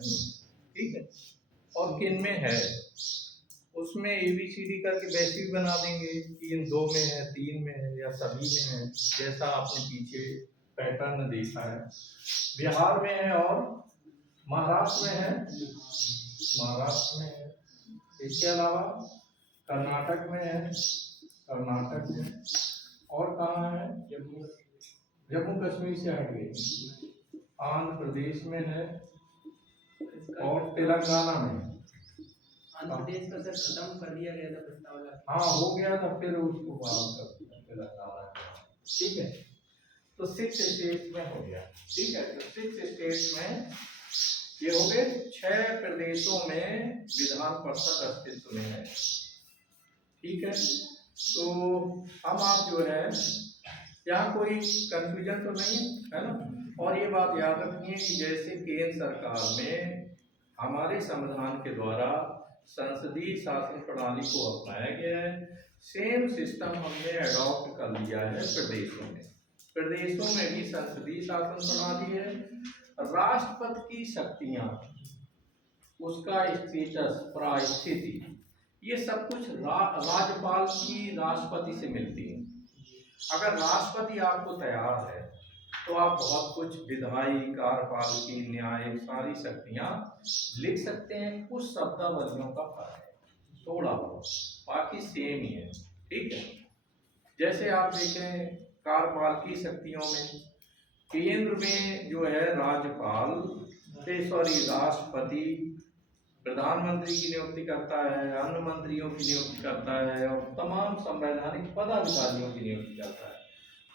नहीं है, ठीक है। और किन में है, उसमें ABCD करके वैसे भी बना देंगे कि इन 2 में है, 3 में है या सभी में है, जैसा आपने पीछे पैटर्न देखा है। बिहार में है और महाराष्ट्र में है, महाराष्ट्र में है। इसके अलावा कर्नाटक में है, कर्नाटक में, और कहाँ है, जम्मू कश्मीर से हट गई, आंध्र प्रदेश में है और तेलंगाना में। आंध्र प्रदेश का सर खत्म कर दिया गया था प्रस्ताव। हाँ हो गया था, फिर उसको बहाल कर दिया तेलंगाना, ठीक है। तो 6 स्टेट में हो गया, ठीक है। तो 6 स्टेट में ये हो गए, 6 प्रदेशों में विधान परिषद अस्तित्व में है, ठीक है। तो अब आप जो है, यहाँ कोई कंफ्यूजन तो नहीं है ना। और ये बात याद रखिए कि जैसे केंद्र सरकार में हमारे संविधान के द्वारा संसदीय शासन प्रणाली को अपनाया गया है, सेम सिस्टम हमने अडॉप्ट कर लिया है प्रदेशों में। प्रदेशों में भी संसदीय शासन प्रणाली है, राष्ट्रपति की शक्तियां, उसका स्टेटस, परिस्थिति, ये सब कुछ राज्यपाल की राष्ट्रपति से मिलती है। अगर राष्ट्रपति आपको तैयार है तो आप बहुत कुछ विधायी, कार्यपालिकी, न्यायिक सारी शक्तियां लिख सकते हैं। कुछ शब्दावलियों का फर्क है थोड़ा बहुत, बाकी सेम ही है, ठीक है। जैसे आप देखें कार्यपालिकी शक्तियों में केंद्र में जो है राज्यपाल, राष्ट्रपति प्रधानमंत्री की नियुक्ति करता है, अन्य मंत्रियों की नियुक्ति करता है और तमाम संवैधानिक पदाधिकारियों की नियुक्ति करता है।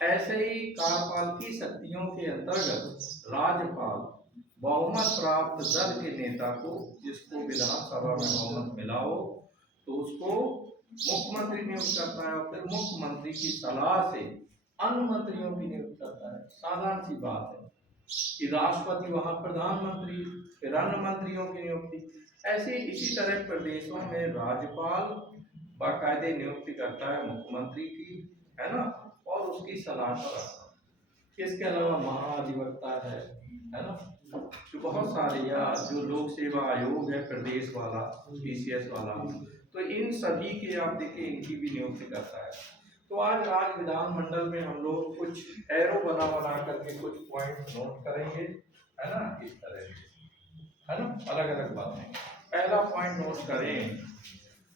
ऐसे ही कार्यपालिकी शक्तियों के अंतर्गत राज्यपाल बहुमत प्राप्त दल के नेता को, जिसको विधानसभा में बहुमत मिला हो, तो उसको मुख्यमंत्री नियुक्त करता है और फिर मुख्यमंत्री की सलाह से अन्य मंत्रियों की नियुक्ति करता है। साधारण सी बात है कि राष्ट्रपति वहां प्रधानमंत्री, फिर अन्य मंत्रियों की नियुक्ति। ऐसे इसी तरह प्रदेशों में राज्यपाल बाकायदे नियुक्ति करता है मुख्यमंत्री की, है ना, और उसकी सलाह पर रखता है। इसके अलावा महाधिवक्ता है ना, जो बहुत सारे, या जो लोक सेवा आयोग है प्रदेश वाला, PCS वाला, तो इन सभी के आप देखिए इनकी भी नियुक्ति करता है। तो आज विधानमंडल में हम लोग कुछ एरो बना करके कुछ पॉइंट नोट करेंगे, है ना, इस तरह से, है ना, अलग अलग बातें। पहला पॉइंट नोट करें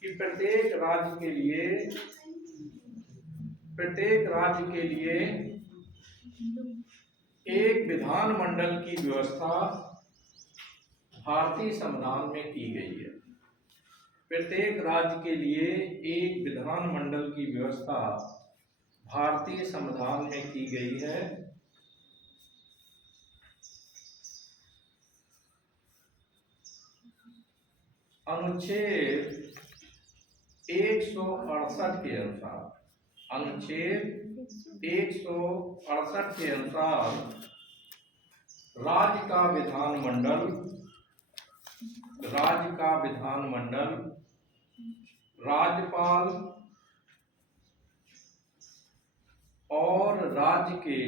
कि प्रत्येक राज्य के लिए एक विधानमंडल की व्यवस्था भारतीय संविधान में की गई है। प्रत्येक राज्य के लिए एक विधानमंडल की व्यवस्था भारतीय संविधान में की गई है। अनुच्छेद 168 के अनुसार, अनुच्छेद 168 के अनुसार राज्य का विधानमंडल राज्यपाल और राज्य के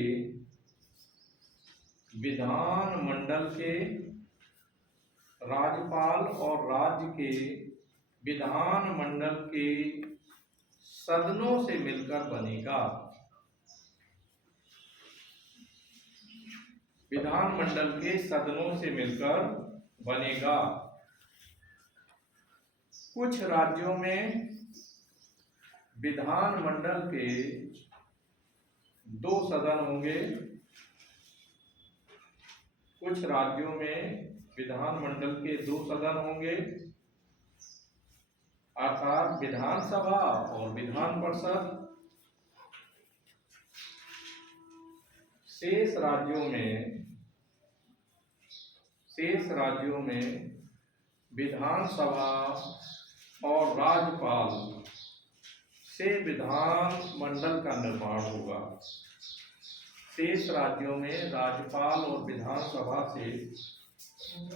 विधानमंडल के विधानमंडल के सदनों से मिलकर बनेगा। विधानमंडल के सदनों से मिलकर बनेगा। कुछ राज्यों में विधानमंडल के 2 सदन होंगे, कुछ राज्यों में विधानमंडल के 2 सदन होंगे, अर्थात विधानसभा और विधान परिषद। शेष राज्यों में विधानसभा और राज्यपाल से विधानमंडल का निर्माण होगा। शेष राज्यों में राज्यपाल और विधानसभा से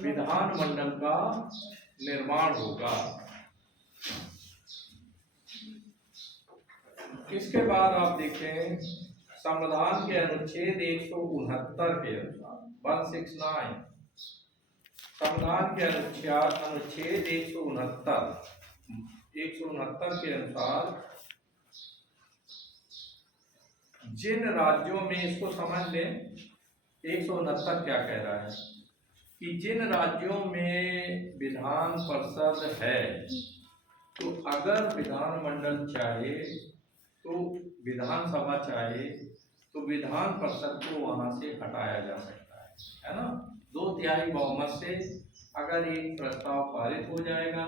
विधानमंडल का निर्माण होगा। इसके बाद आप देखें संविधान के अनुच्छेद 169 के अनुसार, 169 संविधान के अनुच्छेद 169 के अनुसार जिन राज्यों में, इसको समझ लें 169 क्या कह रहा है कि जिन राज्यों में विधान परिषद है, तो अगर विधानमंडल चाहे तो विधानसभा चाहे तो विधान परिषद को वहां से हटाया जा सकता है ना। 2/3 बहुमत से अगर एक प्रस्ताव पारित हो जाएगा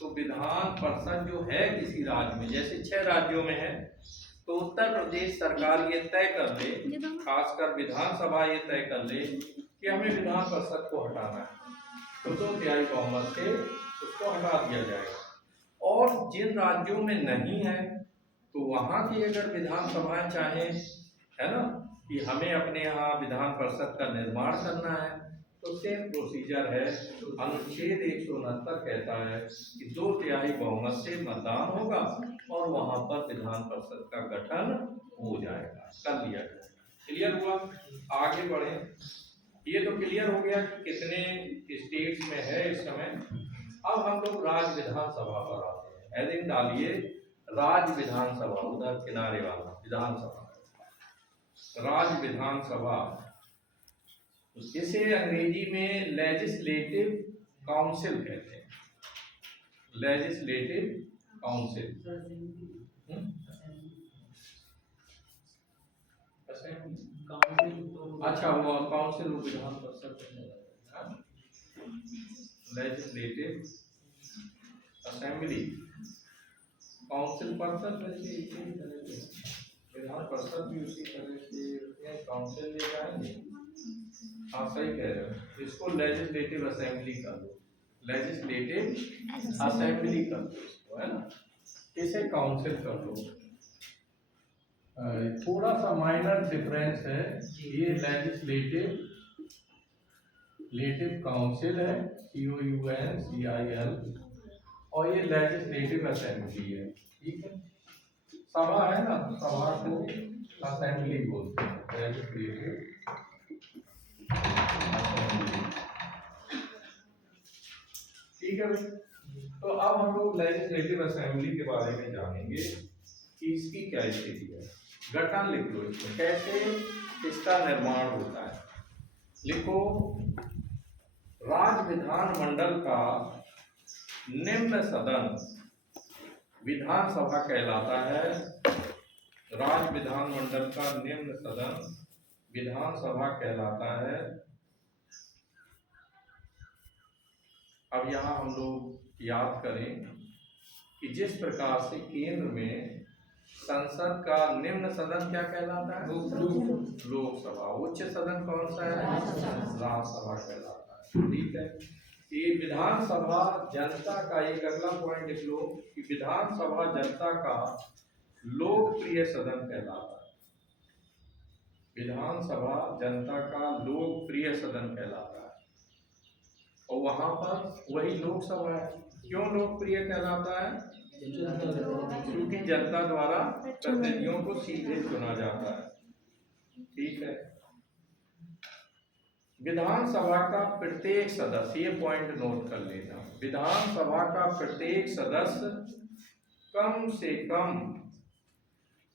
तो विधान परिषद जो है किसी राज्य में, जैसे 6 राज्यों में है, तो उत्तर प्रदेश सरकार ये तय कर ले, खासकर विधानसभा ये तय कर ले कि हमें विधान परिषद को हटाना है, तो 2/3 बहुमत से उसको हटा दिया जाएगा। और जिन राज्यों में नहीं है तो वहां की अगर विधानसभाएं चाहें, है ना, कि हमें अपने यहाँ विधान परिषद का निर्माण करना है, तो सेम प्रोसीजर है। अनुच्छेद 169 कहता है कि 2/3 बहुमत से मतदान होगा और वहां पर विधान परिषद का गठन हो जाएगा, कर लिया जाएगा। क्लियर हुआ? आगे बढ़े। ये तो क्लियर हो गया कि कितने स्टेट्स में है इस समय। अब हम लोग राज्य विधानसभा पर आते हैं। हेडिंग डालिए राज्य विधानसभा, उधर किनारे वाला विधानसभा, राज्य विधानसभा, इसे अंग्रेजी में लेजिस्लेटिव काउंसिल कहते हैं। लेजिस्लेटिव काउंसिल, अच्छा वो council Vidhan Parishad, legislative assembly, council परिषद वैसे विधान परिषद भी उसी तरह से काउंसिल ले जाएंगे। हाँ सही कह रहे हो, इसको लेजिस्लेटिव असेंबली कर दो, लेजिस्लेटिव असेंबली कर दो इसको, है ना, इसे काउंसिल कर दो। थोड़ा सा माइनर डिफरेंस है, ये लेजिस्लेटिव काउंसिल है COUNCIL, और ये लेजिस्लेटिव असेंबली है, ठीक है। सभा है ना, तो सभा को असेंबली बोलते हैं, लेजिस्लेटिव असेंबली, ठीक है भाई। तो अब हम लोग लेजिस्लेटिव असेंबली के बारे में जानेंगे कि इसकी क्या स्थिति है। गठन लिख लो इसमें, कैसे इसका निर्माण होता है। लिखो राज्य विधानमंडल का निम्न सदन विधानसभा कहलाता है। राज्य विधानमंडल का निम्न सदन विधानसभा कहलाता है। अब यहाँ हम लोग याद करें कि जिस प्रकार से केंद्र में संसद का निम्न सदन क्या कहलाता है? लोकसभा। उच्च सदन कौन सा है? राज्यसभा कहलाता है, ठीक है। ये विधानसभा जनता का, एक अगला पॉइंट लिख लो कि विधानसभा जनता का लोकप्रिय सदन कहलाता है। विधानसभा जनता का लोकप्रिय सदन कहलाता है, और वहां पर वही लोकसभा है। क्यों लोकप्रिय कहलाता है? क्योंकि जनता द्वारा प्रतिनिधियों को सीधे चुना जाता है, ठीक है। विधानसभा का प्रत्येक सदस्य, ये पॉइंट नोट कर लेना, विधानसभा का प्रत्येक सदस्य कम से कम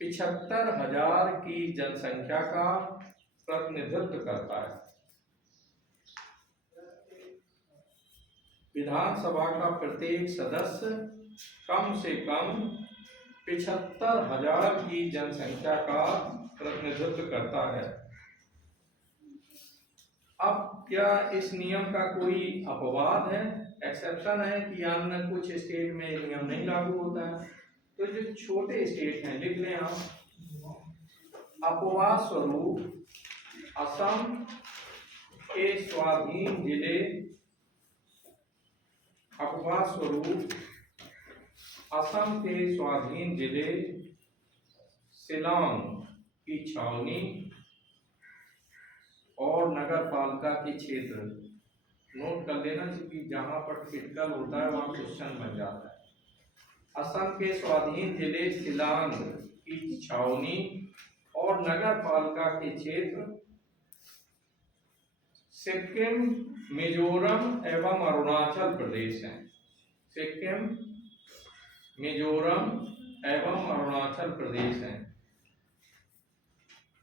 75,000 की जनसंख्या का प्रतिनिधित्व करता है। विधानसभा का प्रत्येक सदस्य कम से कम 75,000 की जनसंख्या का प्रतिनिधित्व करता है। अब क्या इस नियम का कोई अपवाद है, एक्सेप्शन है कि अन्य कुछ स्टेट में नियम नहीं लागू होता है? तो जो छोटे स्टेट हैं लिख लें आप। अपवाद स्वरूप असम के स्वाधीन जिले, अपवाद स्वरूप असम के स्वाधीन जिले शिलांग की छावनी और नगर पालिका के क्षेत्र, नोट कर लेना क्योंकि जहां पर क्रिटिकल होता है वहां क्वेश्चन बन जाता है। असम के स्वाधीन जिले शिलांग की छावनी और नगर पालिका के क्षेत्र सिक्किम, मिजोरम एवं अरुणाचल प्रदेश हैं। सिक्किम, मिजोरम एवं अरुणाचल प्रदेश हैं।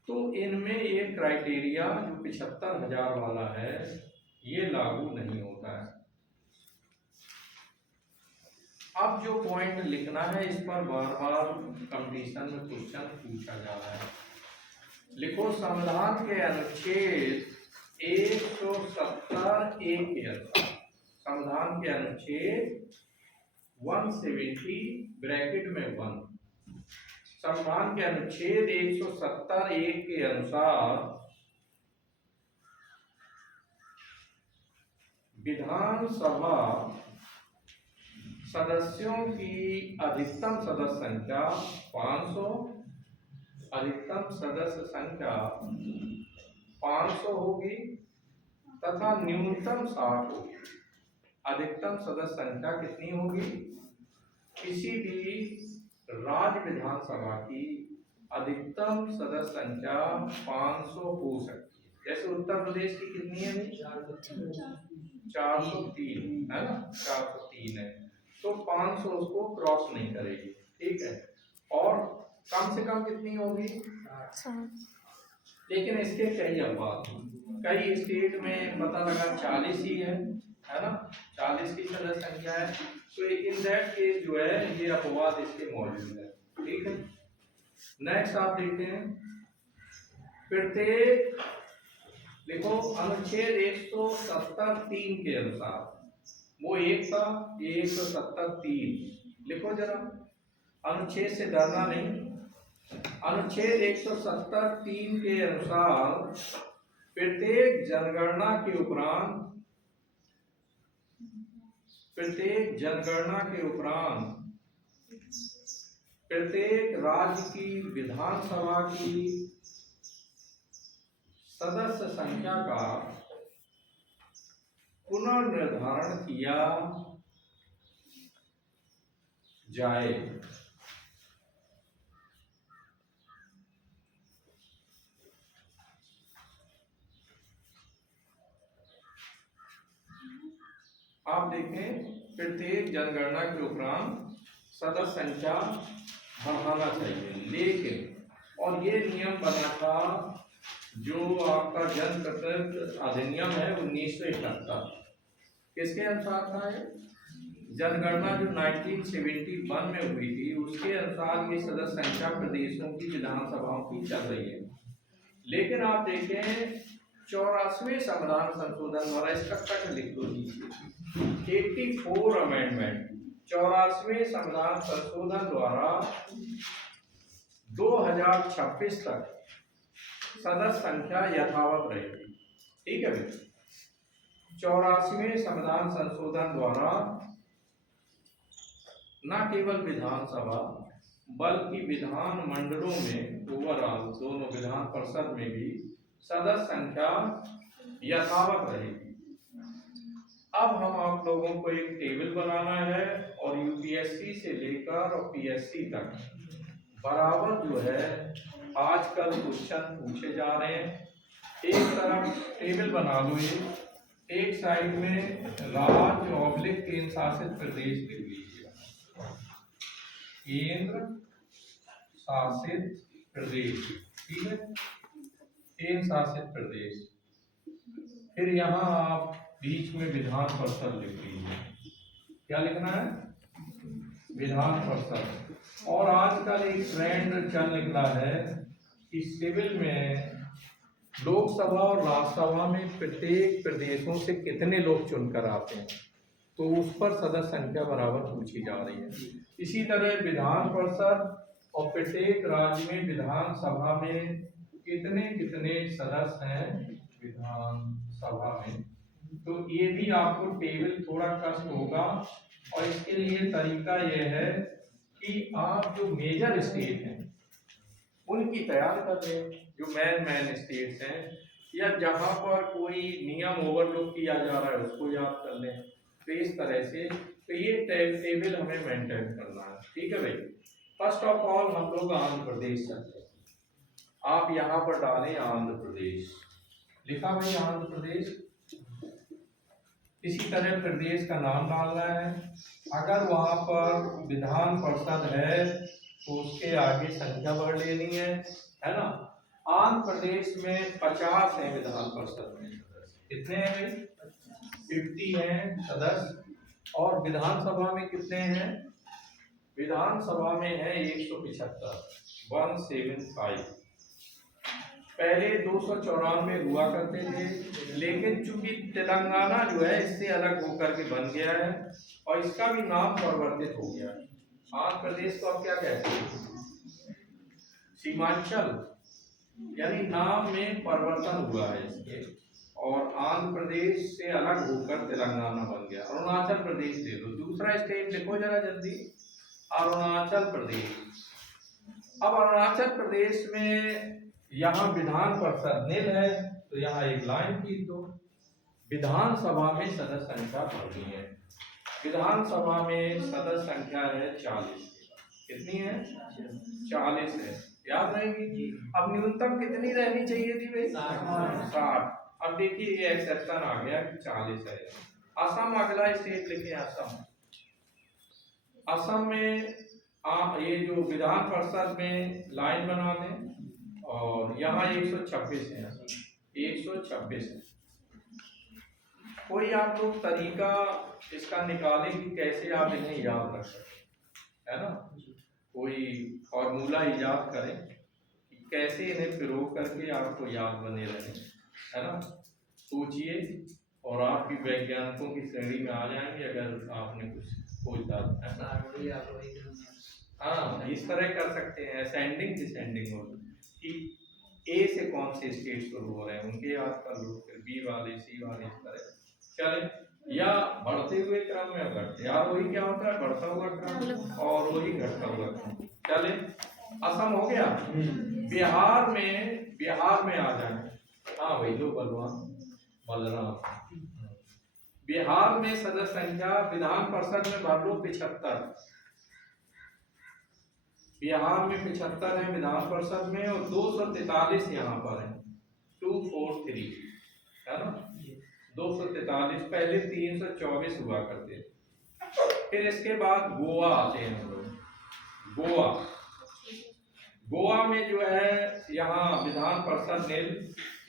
तो इनमें ये क्राइटेरिया जो 75,000 वाला है ये लागू नहीं होता है। अब जो पॉइंट लिखना है इस पर बार बार कंपटीशन में क्वेश्चन पूछा जा रहा है। लिखो संविधान के अनुच्छेद 170A के अनुसार, संविधान के अनुच्छेद 170 ब्रैकेट में 1, संविधान के अनुच्छेद 170A के अनुसार विधानसभा सदस्यों की अधिकतम सदस्य संख्या 500, अधिकतम सदस्य संख्या 500 होगी तथा न्यूनतम 60 होगी। अधिकतम सदस्य संख्या कितनी होगी? किसी भी राज्य विधानसभा की अधिकतम सदस्य संख्या 500 हो सकती है। जैसे उत्तर प्रदेश की कितनी है? 403 है ना, 403 है, तो 500 उसको क्रॉस नहीं करेगी, ठीक है। और कम से कम कितनी होगी? लेकिन इसके कई अपवाद, कई स्टेट में पता लगा 40 ही है ना, 40 की सदस्य संख्या है, तो इन दैट केस जो है ये अपवाद इसके मौजूद है, ठीक है। नेक्स्ट आप देखते हैं, प्रत्येक, देखो अनुच्छेद 170(3) के अनुसार, वो एक था, ये 170(3) लिखो जरा, अनुच्छेद से डरना नहीं। अनुच्छेद 170(3) के अनुसार प्रत्येक जनगणना के उपरांत, प्रत्येक जनगणना के उपरांत प्रत्येक राज्य की विधानसभा की सदस्य संख्या का पुनर्निर्धारण किया जाए। आप देखें, प्रत्येक जनगणना के उपरांत सदस्य संख्या बढ़ाना चाहिए, लेकिन और ये नियम बना था जो आपका जन प्रतिनिधित्व अधिनियम है 1971, किसके अनुसार था ये? जनगणना जो 1971 में हुई थी उसके अनुसार ये सदस्य संख्या प्रदेशों की विधानसभाओं की चल रही है। लेकिन आप देखें 84वें संविधान संशोधन द्वारा, इसका कट लिख दो नीचे, 84 अमेंडमेंट, 84वें संविधान संशोधन द्वारा 2026 तक सदस्य संख्या यथावत रहेगी, ठीक है भाई। 84वें संविधान संशोधन द्वारा न केवल विधानसभा बल्कि विधान मंडलों में ओवरऑल दोनों विधान परिषद में भी सदस्य संख्या यथावत रहेगी। अब हम आप लोगों को एक टेबल बनाना है और यूपीएससी से लेकर और पीएससी तक बराबर जो है आजकल क्वेश्चन पूछे जा रहे हैं। एक तरफ टेबल बना लो, ये एक साइड में राज्य ऑब्लिक केंद्र शासित प्रदेश लिख लीजिए, केंद्र शासित प्रदेश, ठीक है, केंद्र शासित प्रदेश। फिर यहाँ आप बीच में विधान परिषद लिख लीजिए, क्या लिखना है? विधान परिषद। और आजकल एक ट्रेंड चल निकला है कि सिविल में लोकसभा और राज्यसभा में प्रत्येक प्रदेशों से कितने लोग चुनकर आते हैं, तो उस पर सदस्य संख्या बराबर पूछी जा रही है। इसी तरह विधान परिषद और प्रत्येक राज्य में विधानसभा में कितने कितने सदस्य हैं विधानसभा में, तो ये भी आपको टेबल थोड़ा कष्ट होगा। और इसके लिए तरीका यह है कि आप जो मेजर स्टेट हैं उनकी तैयार कर लें, जो मैन स्टेट्स हैं, या जहां पर कोई नियम ओवरलुक किया जा रहा है उसको याद कर लें। तो इस तरह से तो ये टेबल हमें मेंटेन करना है, ठीक है भाई। फर्स्ट ऑफ ऑल हम लोग आंध्र प्रदेश चलते हैं। आप यहाँ पर डालें आंध्र प्रदेश, लिखा भाई आंध्र प्रदेश, इसी तरह प्रदेश का नाम डालना है। अगर वहाँ पर विधान परिषद है तो उसके आगे संख्या बढ़ लेनी है ना। आंध्र प्रदेश में 50 है विधान परिषद में सदस्य। कितने हैं भाई? 50 हैं सदस्य। और विधानसभा में कितने हैं? विधानसभा में है 175, 175। पहले 294 हुआ करते थे, लेकिन चूंकि तेलंगाना जो है इससे अलग होकर के बन गया है और इसका भी नाम परिवर्तित हो गया है। आंध्र प्रदेश को अब क्या कहते हैं? सीमांचल, यानी नाम में परिवर्तन हुआ है इसके। और आंध्र प्रदेश से अलग होकर तेलंगाना बन गया। अरुणाचल प्रदेश दे दो, दूसरा स्टेट लिखो जरा जल्दी, अरुणाचल प्रदेश। अब अरुणाचल प्रदेश में यहाँ विधान परिषद नील है तो यहाँ एक लाइन खींच दो। विधानसभा में सदस्य संख्या बढ़नी है। विधानसभा में सदस्य संख्या है 40। कितनी है? 40 है। याद रहेगी। अब न्यूनतम कितनी रहनी चाहिए थी भाई? 60। अब देखिए ये एक्सेप्शन आ गया कि 40 है। असम अगला स्टेट लिखे, असम। असम में ये जो विधान परिषद में लाइन बना दें और यहाँ 126 है, 126 है। कोई आप लोग तरीका इसका निकालें कि कैसे आप इन्हें याद रख सकते, है ना। कोई फॉर्मूला इजाद करें कि कैसे इन्हें प्रयोग करके आपको याद बने रहे, है ना। सोचिए और आपकी वैज्ञानिकों की श्रेणी में आ जाएंगे अगर आपने कुछ सोचा है ना। हाँ, इस तरह कर सकते हैं, असेंडिंग डिसेंडिंग हो कि ए से कौन से स्टेट शुरू हो रहे हैं उनके याद कर लो, फिर बी वाले, सी वाले, इस तरह चले। या बढ़ते हुए क्रम में घटते, यार वही क्या होता है, बढ़ता हुआ क्रम और वही घटता हुआ क्रम। चले, असम हो गया। बिहार में आ जाए। हाँ भाई, लो बलराम। बिहार में सदस्य संख्या विधान परिषद में भर लो 75। बिहार में 75 है विधान परिषद में और 243 यहाँ पर है, 243 है ना। 243, पहले 324 हुआ करते थे। फिर इसके बाद गोवा आते हैं हम लोग। गोवा में जो है यहाँ विधान परिषद नील,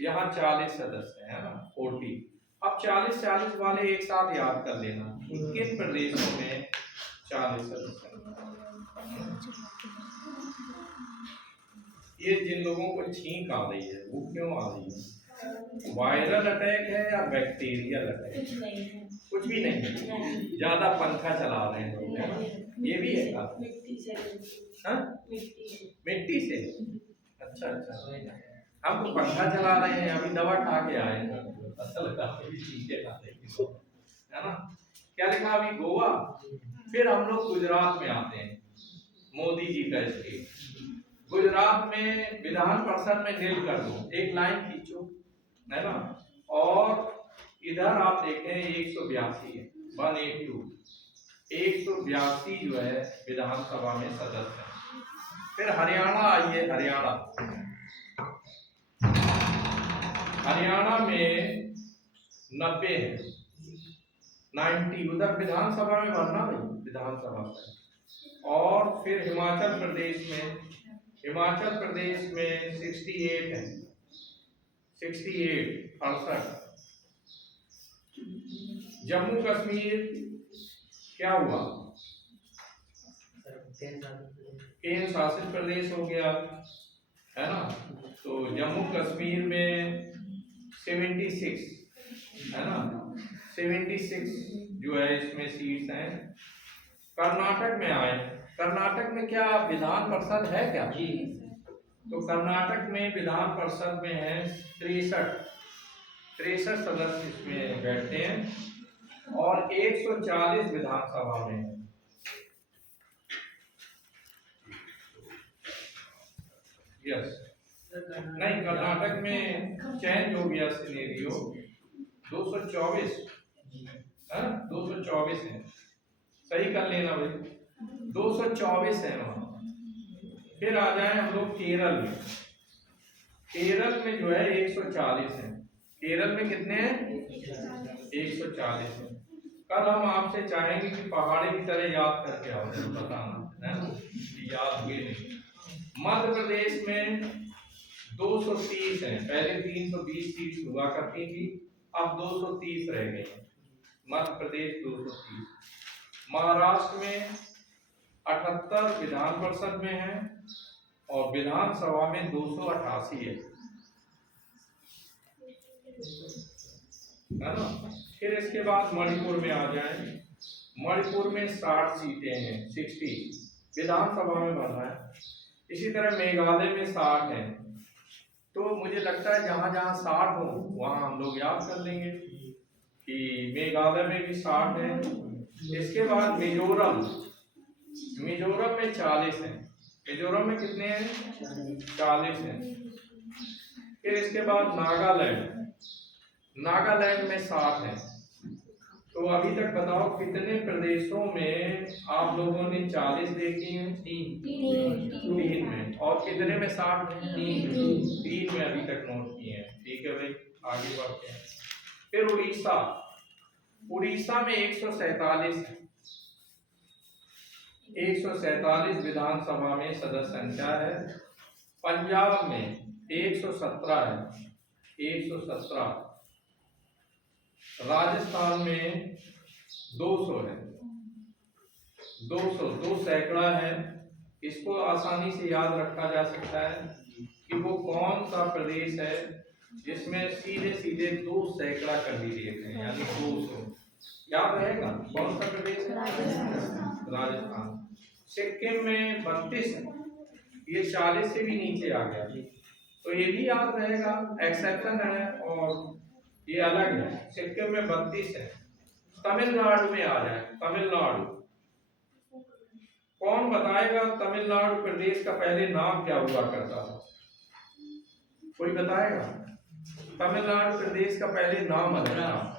यहाँ 40 सदस्य है ना, 40। अब 40 वाले एक साथ याद कर लेना किन प्रदेशों में 40 सदस्य। ये जिन लोगों को छींक आ रही है वो क्यों आ रही है? वायरल अटैक है या बैक्टीरियल अटैक? कुछ भी नहीं है, ज्यादा पंखा चला रहे हैं लोग, है ना। ये भी है का? मिट्टी से। अच्छा, हम तो पंखा चला रहे हैं, अभी दवा खा के आए हैं, है ना। क्या लिखा अभी? गोवा। फिर हम लोग गुजरात में आते हैं, मोदी जी का स्टेट। गुजरात में विधान परिषद में नील कर दो, एक लाइन खींचो, है ना। और इधर आप देखें 182 है, 182, 182 जो है विधानसभा में सदस्य है। फिर हरियाणा आइए, हरियाणा में 90 है, 90 उधर विधानसभा में भरना भाई, विधानसभा में। और फिर हिमाचल प्रदेश में 68 है, 68। जम्मू कश्मीर क्या हुआ? केंद्र शासित प्रदेश हो गया, है ना। तो जम्मू कश्मीर में 76 है ना, 76 जो है इसमें सीट्स हैं। कर्नाटक में आए, कर्नाटक में क्या विधान परिषद है क्या? जी। तो कर्नाटक में विधान परिषद में है 63 सदस्य इसमें बैठते हैं और 140 विधानसभा में है। यस, नहीं, कर्नाटक में चेंज हो गया सिनेरियो, 224 है, 224 है, सही कर लेना भाई, 224 है वहां। फिर आ जाए हम लोग केरल में। केरल में जो है 140 है। केरल में कितने हैं? 140 है। कल हम आपसे चाहेंगे कि पहाड़ी की तरह याद करके आओ, जरा बताना है ना कि याद हुए नहीं। मध्य प्रदेश में 230 है, पहले 320 सीट हुआ करती थी, अब 230 रह गई है। मध्य प्रदेश 230। महाराष्ट्र में 78 विधान परिषद में है और विधानसभा में 288 है ना। फिर इसके बाद मणिपुर में आ जाए, मणिपुर में 60 सीटें हैं, 60 विधानसभा में भरना है। इसी तरह मेघालय में 60 है। तो मुझे लगता है जहां जहां 60 हो वहां हम लोग याद कर लेंगे कि मेघालय में भी 60 है। इसके बाद मिजोरम, मिजोरम में 40 है। मिजोरम में कितने हैं? 40 हैं। फिर इसके बाद नागालैंड, नागालैंड में 60 है। तो अभी तक बताओ कितने प्रदेशों में आप लोगों ने 40 देखी हैं? 3 में। और कितने में 60 है? 3 में अभी तक नोट किए हैं। ठीक है भाई, आगे बढ़ते हैं। फिर उड़ीसा, उड़ीसा में 147 है। 147 विधानसभा में सदस्य संख्या है। पंजाब में 117 है, 117। राजस्थान में 200 है, 200, 2 सैकड़ा है। इसको आसानी से याद रखा जा सकता है कि वो कौन सा प्रदेश है जिसमें सीधे सीधे 2 सैकड़ा कर दिए हैं, यानी 200। याद रहेगा कौन सा प्रदेश है? राजस्थान। सिक्किम में 32 है, ये 40 से भी नीचे आ गया, तो ये भी याद रहेगा, एक्सेप्शन है और ये अलग है। सिक्किम में 32 है। तमिलनाडु में आ जाए, तमिलनाडु, कौन बताएगा तमिलनाडु प्रदेश का पहले नाम क्या हुआ करता था? कोई बताएगा? तमिलनाडु प्रदेश का पहले नाम अलग था।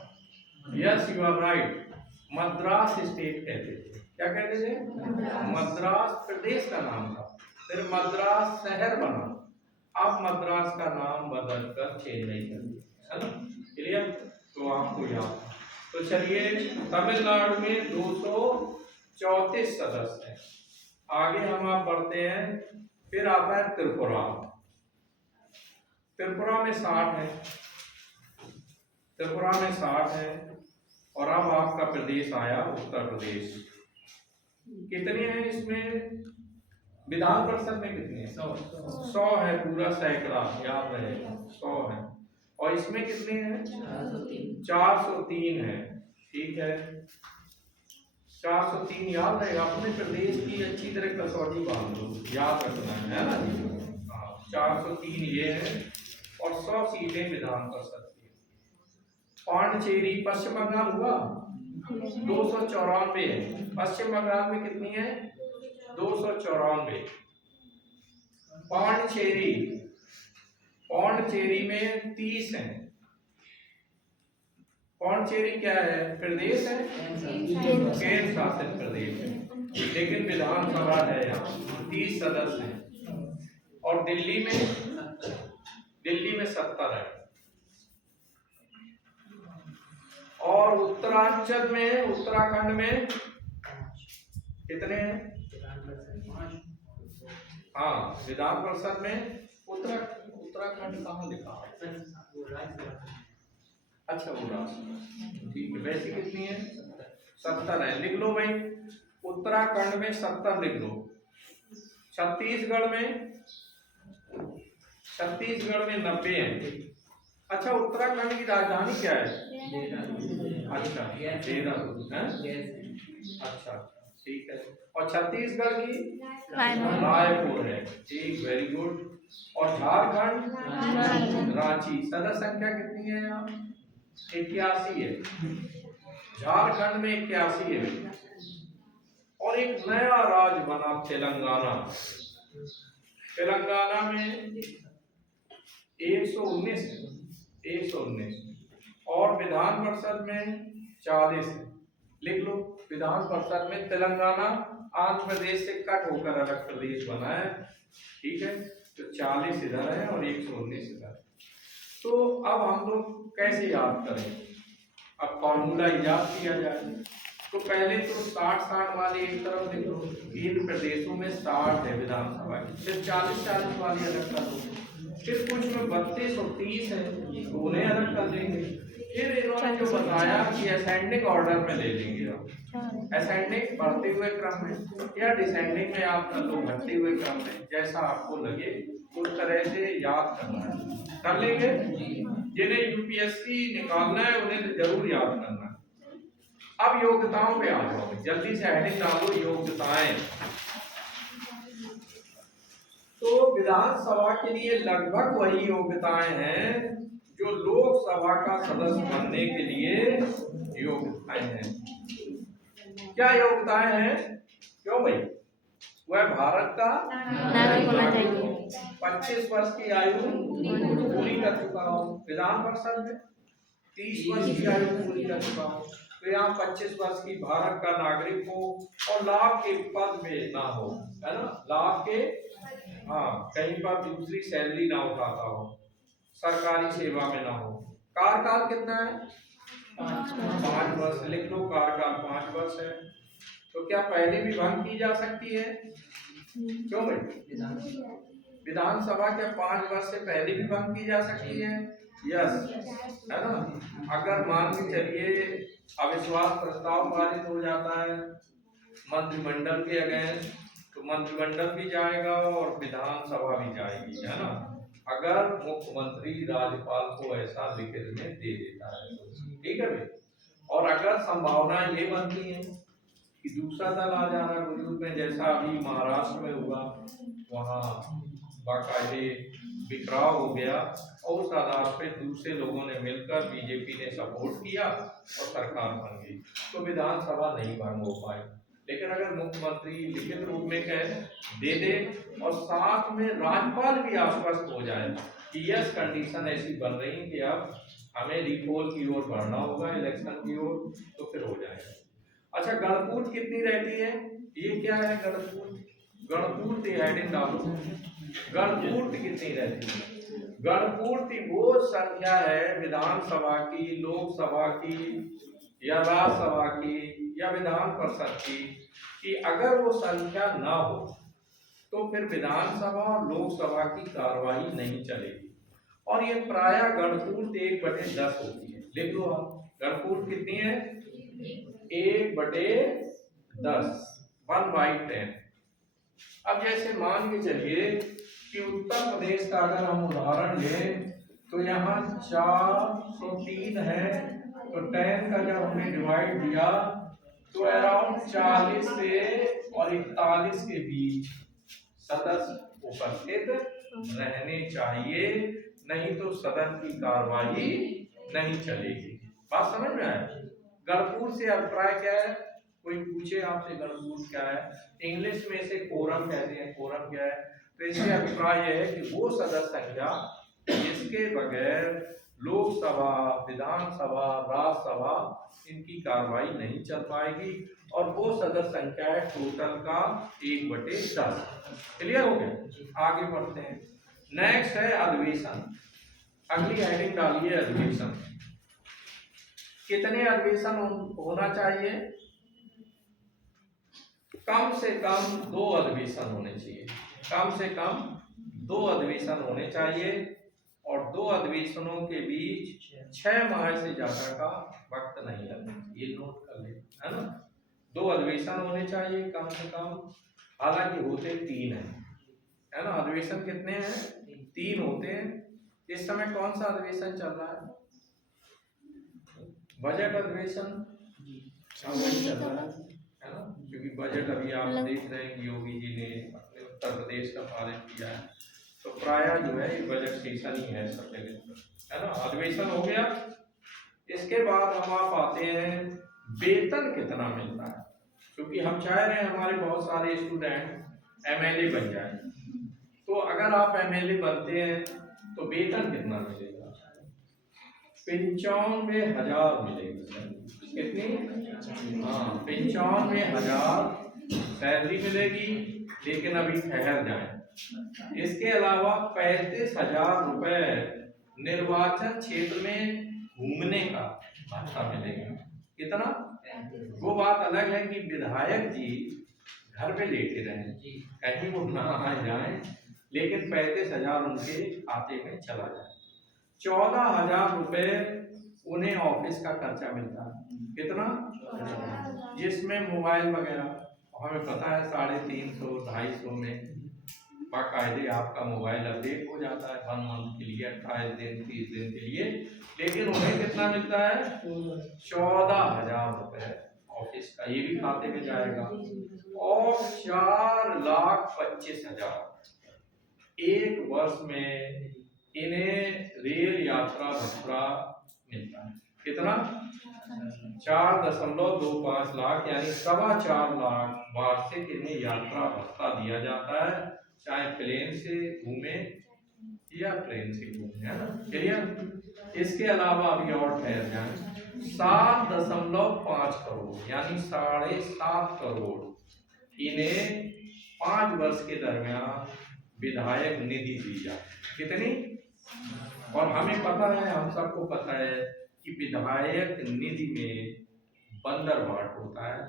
Yes, you are right, Madras state कहते थे। क्या कहते थे? मद्रास प्रदेश का नाम था, फिर मद्रास शहर बना, अब मद्रास का नाम बदलकर चेन्नई कर दिया, है ना? क्लियर? तो आपको याद। तो चलिए, तमिलनाडु में 234 सदस्य हैं। आगे हम आप बढ़ते हैं। फिर आता है त्रिपुरा, त्रिपुरा में 60 है, त्रिपुरा में 60 है। और अब आपका प्रदेश आया उत्तर प्रदेश। कितने हैं इसमें? विधान परिषद में कितने हैं? 100 है, पूरा सैकड़ा याद रहेगा, 100 है। और इसमें कितने हैं? 403 है। ठीक है, 403 याद रहेगा। अपने प्रदेश की अच्छी तरह कसौटी बांध लो, याद रखना है ना जी। हाँ, 403 ये है और 100 सीटें विधान परिषद की। पांडिचेरी पश्चिम बंगाल हुआ 294 है। पश्चिम बंगाल में कितनी है? 294। पांडिचेरी, पांडिचेरी में 30 है। पांडिचेरी क्या है? प्रदेश है, केंद्र शासित प्रदेश है, लेकिन विधानसभा है यहाँ, 30 सदस्य हैं। और दिल्ली में 70 है। और उत्तरांचल में, उत्तराखंड में कितने हैं? हाँ, विधान परिषद में उत्तराखंड कहाँ लिखा है? अच्छा, वो राष्ट्र, ठीक है। वैसे कितनी है? 70 है। लिख लो भाई, उत्तराखंड में 70 लिख लो। छत्तीसगढ़ में 90 है। अच्छा, उत्तराखंड की राजधानी क्या है? अच्छा, देहरादून है। अच्छा, ठीक है। और छत्तीसगढ़ की रायपुर है। ठीक, वेरी गुड। और झारखंड रांची। सदस्य संख्या कितनी है यहाँ? 81 है। झारखंड में 81 है। और एक नया राज्य बना तेलंगाना। तेलंगाना में 119 है, 119। और विधान परिषद में 40 है। लिख लो, विधान परिषद में तेलंगाना आंध्र प्रदेश से कट होकर अलग प्रदेश बना है। ठीक है, तो 40 इधर है और 119 इधर। तो अब हम लोग कैसे याद करें? अब फॉर्मूला याद किया जाए तो पहले तो 60-60 वाले एक तरफ देखो, इन प्रदेशों में 60 है विधानसभा की, फिर 40-40 वाली अलग कर दो, फिर कुछ में 32 और 30 है तो उन्हें अलग कर देंगे। फिर इन्होंने जो बताया कि असेंडिंग ऑर्डर में ले लेंगे, आप असेंडिंग बढ़ते हुए क्रम में या डिसेंडिंग में आप कर लो, घटते हुए क्रम में, जैसा आपको लगे उस तरह से याद करना है। कर लेंगे, जिन्हें यूपीएससी निकालना है उन्हें तो जरूर याद करना है। अब योग्यताओं पे आ जाओ, जल्दी से हेडिंग डालो योग्यताएं। तो विधानसभा के लिए लगभग वही योग्यताएं हैं जो लोकसभा का सदस्य बनने के लिए योग्यताएं हैं। क्या योग्यताएं हैं? क्यों भाई? वह भारत का नागरिक होना चाहिए, 25 वर्ष की आयु पूरी कर चुका हो, विधान परिषद में 30 वर्ष की आयु पूरी कर चुका हो, तो यहाँ 25 वर्ष की भारत का नागरिक हो और लाभ के पद में ना हो, है ना, लाभ के, हाँ, कहीं पर दूसरी सैलरी ना उठाता हो, सरकारी सेवा में ना हो। कार्यकाल कितना है? 5 वर्ष। लिख लो, कार्यकाल 5 वर्ष है। तो क्या पहले भी भंग की जा सकती है? क्यों भाई? विधानसभा क्या 5 वर्ष से पहले भी भंग की जा सकती है? यस, है ना। अगर मान के चलिए अविश्वास प्रस्ताव पारित हो जाता है मंत्रिमंडल के अगेंस्ट, तो मंत्रिमंडल भी जाएगा और विधानसभा भी जाएगी, है ना, अगर मुख्यमंत्री राज्यपाल को ऐसा लिखित में दे देता है तो, ठीक है भाई। और अगर संभावना ये बनती है कि दूसरा दल आ जा रहा है वजूद में, जैसा अभी महाराष्ट्र में हुआ, वहाँ बाकायदे बिखराव हो गया और उस आधार पे दूसरे लोगों ने मिलकर बीजेपी ने सपोर्ट किया और सरकार बन गई, तो विधानसभा नहीं भंग हो पाई। लेकिन अगर मुख्यमंत्री लिखित रूप में दे दे और साथ में राज्यपाल भी आश्वस्त हो जाए कि यस कंडीशन ऐसी बन रही कि अब हमें रिपोल की ओर बढ़ना होगा, इलेक्शन की ओर, तो फिर हो जाएगा। अच्छा, गणपूर्ति कितनी रहती है? ये क्या है गणपूर्ति? गणपूर्ति हेडिंग डालो, गणपूर्ति कितनी रहती है? गणपूर्ति वो संख्या है विधानसभा की, लोकसभा की या राज्यसभा की या विधान परिषद की, कि अगर वो संख्या ना हो तो फिर विधानसभा और लोकसभा की कार्यवाही नहीं चलेगी। और ये प्रायः गणपूर्ति 1/10 होती है। लिख लो आप, गणपूर्ति कितनी है? 1/10, 1/10। अब जैसे मान के चलिए कि उत्तर प्रदेश का अगर हम उदाहरण लें तो यहाँ 403 है, तो 10 का जब हमने डिवाइड दिया तो अराउंड 40 से और 41 के बीच सदस्य उपस्थित रहने चाहिए, नहीं तो सदन की कार्यवाही नहीं चलेगी। बात समझ में आए? गणपूर्ति से अभिप्राय क्या है? कोई पूछे आपसे गणपूर्ति क्या है, इंग्लिश में इसे कोरम कहते हैं। कोरम क्या है? तो इससे अभिप्राय यह है कि वो सदस्य संख्या जिसके बगैर लोकसभा, विधानसभा, राज्यसभा इनकी कार्रवाई नहीं चल पाएगी, और वो सदस्य संख्या है टोटल का 1/10। क्लियर हो गया? आगे बढ़ते हैं। नेक्स्ट है अधिवेशन। अगली हेडिंग डालिए अधिवेशन। कितने अधिवेशन होना चाहिए? कम से कम 2 अधिवेशन होने चाहिए। कम से कम 2 अधिवेशन होने चाहिए, और 2 अधिवेशनों के बीच 6 माह से ज्यादा का वक्त नहीं लगना चाहिए। ये नोट कर ले, है ना। 2 अधिवेशन होने चाहिए कम से कम, हालांकि होते 3 है ना। अधिवेशन कितने हैं? 3 होते हैं। इस समय कौन सा अधिवेशन चल रहा है? बजट अधिवेशन चल रहा है ना, क्योंकि बजट अभी आप देख रहे हैं योगी जी ने अपने उत्तर प्रदेश का पालन किया है, तो प्रायः जो है ये बजट सेशन ही है सब जगह, है ना। अधिवेशन हो गया। इसके बाद हम आप आते हैं वेतन कितना मिलता है, क्योंकि हम चाह रहे हैं हमारे बहुत सारे स्टूडेंट एमएलए बन जाए। तो अगर आप एमएलए बनते हैं तो वेतन कितना मिलेगा? 95,000 मिलेगा। कितनी? हाँ, 95,000 सैलरी मिलेगी, लेकिन अभी ठहर जाए। इसके अलावा 35,000 रुपए निर्वाचन क्षेत्र में घूमने का, भत्ता मिलेगा। कितना? वो बात अलग है कि विधायक जी घर पे लेटे रहें, कहीं वो ना आ जाए, लेकिन 35,000 उनके खाते में चला जाए। 14,000 रुपए उन्हें ऑफिस का खर्चा मिलता है। कितना? जिसमें मोबाइल वगैरह हमें पता है 350 250 में बाकायदे आपका मोबाइल अपडेट हो जाता है 1 मंथ के लिए, 28 दिन 30 दिन के लिए। लेकिन उन्हें कितना मिलता है? 14,000 रुपए ऑफिस का, ये भी खाते में जाएगा। और 4,25,000 एक वर्ष में इन्हें रेल यात्रा भत्ता मिलता है। कितना? 4.25 लाख, यानी 4.25 लाख वार्षिक इन्हें यात्रा भत्ता दिया जाता है, चाहे प्लेन से घूमे या ट्रेन से घूमे, है ना? क्लियर? इसके अलावा अभी और ठहर जाए, 7.5 करोड़ यानी 7.5 करोड़ इन्हें 5 वर्ष के दरमियान विधायक निधि दी जाए। कितनी? और हमें पता है, हम सबको पता है कि विधायक निधि में बंदरवाट होता है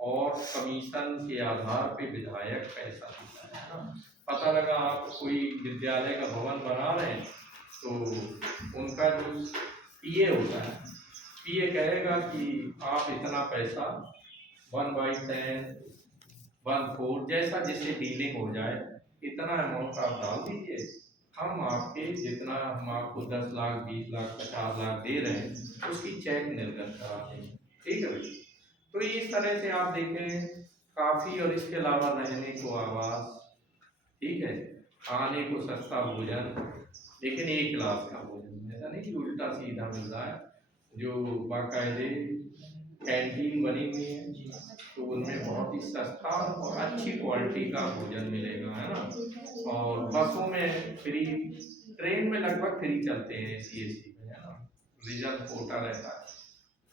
और कमीशन के आधार पे विधायक पैसा देता है ना। पता लगा आप कोई विद्यालय का भवन बना रहे हैं तो उनका जो पीए होता है, पीए कहेगा कि आप इतना पैसा 1/10 1/4 जैसा जिससे डीलिंग हो जाए, इतना अमाउंट आप डाल दीजिए, हम आपके जितना हम आपको 10 लाख 20 लाख 50 लाख दे रहे हैं उसकी चेक निर्गत करा देंगे। ठीक है भाई? तो इस तरह से आप देखें काफी। और इसके अलावा रहने को आवास, ठीक है, खाने को सस्ता भोजन, लेकिन एक क्लास का भोजन, ऐसा नहीं कि उल्टा सीधा मिल रहा है। जो बाकायदे कैंटीन बनी हुई है तो उनमें बहुत ही सस्ता और अच्छी क्वालिटी का भोजन मिलेगा, है ना। और बसों में फ्री, ट्रेन में लगभग फ्री चलते हैं सीएसटी में, है ना। रिजर्व कोटा रहता है,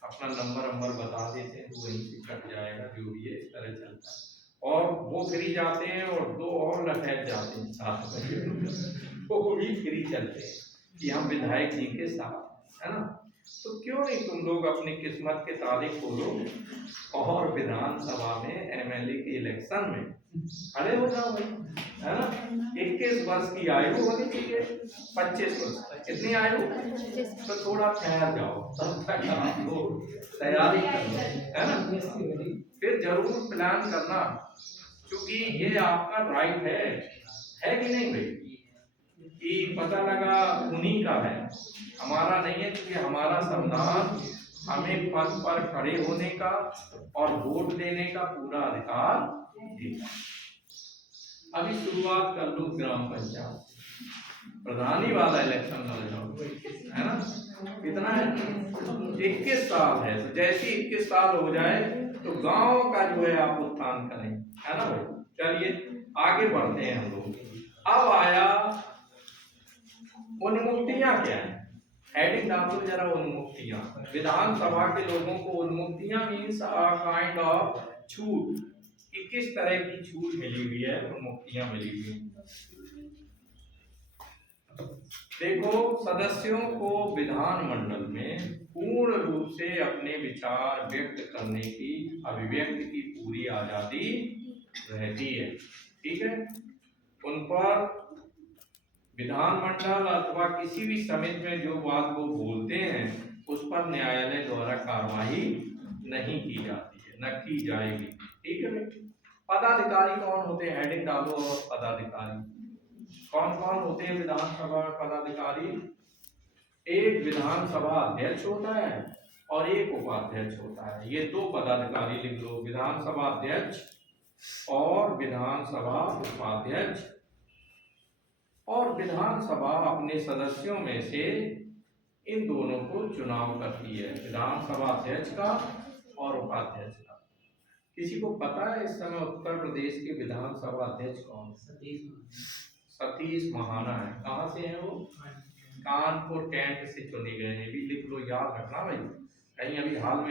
अपना नंबर बता देते हैं तो वहीं से कट जाएगा, जो भी है इस तरह चलता है। और वो फ्री जाते हैं और 2 और लठैत जाते हैं साथ में वो भी फ्री चलते हैं कि हम विधायक जी के साथ, है ना। तो क्यों नहीं तुम लोग अपनी किस्मत के ताले खोलो और विधानसभा में एमएलए के इलेक्शन में खड़े हो जाओ भाई, है ना। 21 वर्ष की आयु होनी चाहिए, 25 वर्ष, कितनी आयु? तो थोड़ा ठहर जाओ, तब तक आप लोग तैयारी कर लो, है ना। फिर जरूर प्लान करना, क्योंकि ये आपका राइट है कि नहीं भाई? कि पता लगा उन्हीं का है, हमारा नहीं है, क्योंकि हमारा संविधान हमें पद पर खड़े होने का और वोट देने का पूरा अधिकार देता है। अभी शुरुआत कर लो ग्राम पंचायत, प्रधानी वाला इलेक्शन लड़ जाओ, है ना। कितना है? 21 साल है। तो जैसे 21 साल हो जाए तो गांव का जो है आप उत्थान करें, है ना भाई। चलिए आगे बढ़ते हैं हम लोग। अब आया उन्मुक्तियां क्या है, हेडिंग डाल दो जरा, उन्मुक्तियां। विधानसभा के लोगों को उन्मुक्तियां मीन्स अ काइंड ऑफ छूट, कि किस तरह की छूट मिली हुई है, उन्मुक्तियां मिली हुई है। देखो, सदस्यों को विधानमंडल में पूर्ण रूप से अपने विचार व्यक्त करने की, अभिव्यक्ति की पूरी आजादी रहती है। ठीक है, उन पर विधानमंडल अथवा किसी भी समिति में जो बात वो बोलते हैं उस पर न्यायालय द्वारा कार्रवाई नहीं की जाती है, न की जाएगी। ठीक है। पदाधिकारी कौन होते हैं, हेडिंग डालो। और पदाधिकारी कौन कौन होते हैं विधानसभा पदाधिकारी? एक विधानसभा अध्यक्ष होता है और एक उपाध्यक्ष होता है। ये 2 पदाधिकारी लिख लो, विधानसभा अध्यक्ष और विधानसभा उपाध्यक्ष। और विधानसभा अपने सदस्यों में से इन दोनों को चुनाव करती है, विधानसभा अध्यक्ष का और उपाध्यक्ष का। किसी को पता है इस समय उत्तर प्रदेश के विधानसभा अध्यक्ष कौन? सतीश महाना है। कहाँ से है वो? कानपुर कैंट से चुने गए हैं। भी लिख लो, याद रखना भाई, कहीं अभी हाल में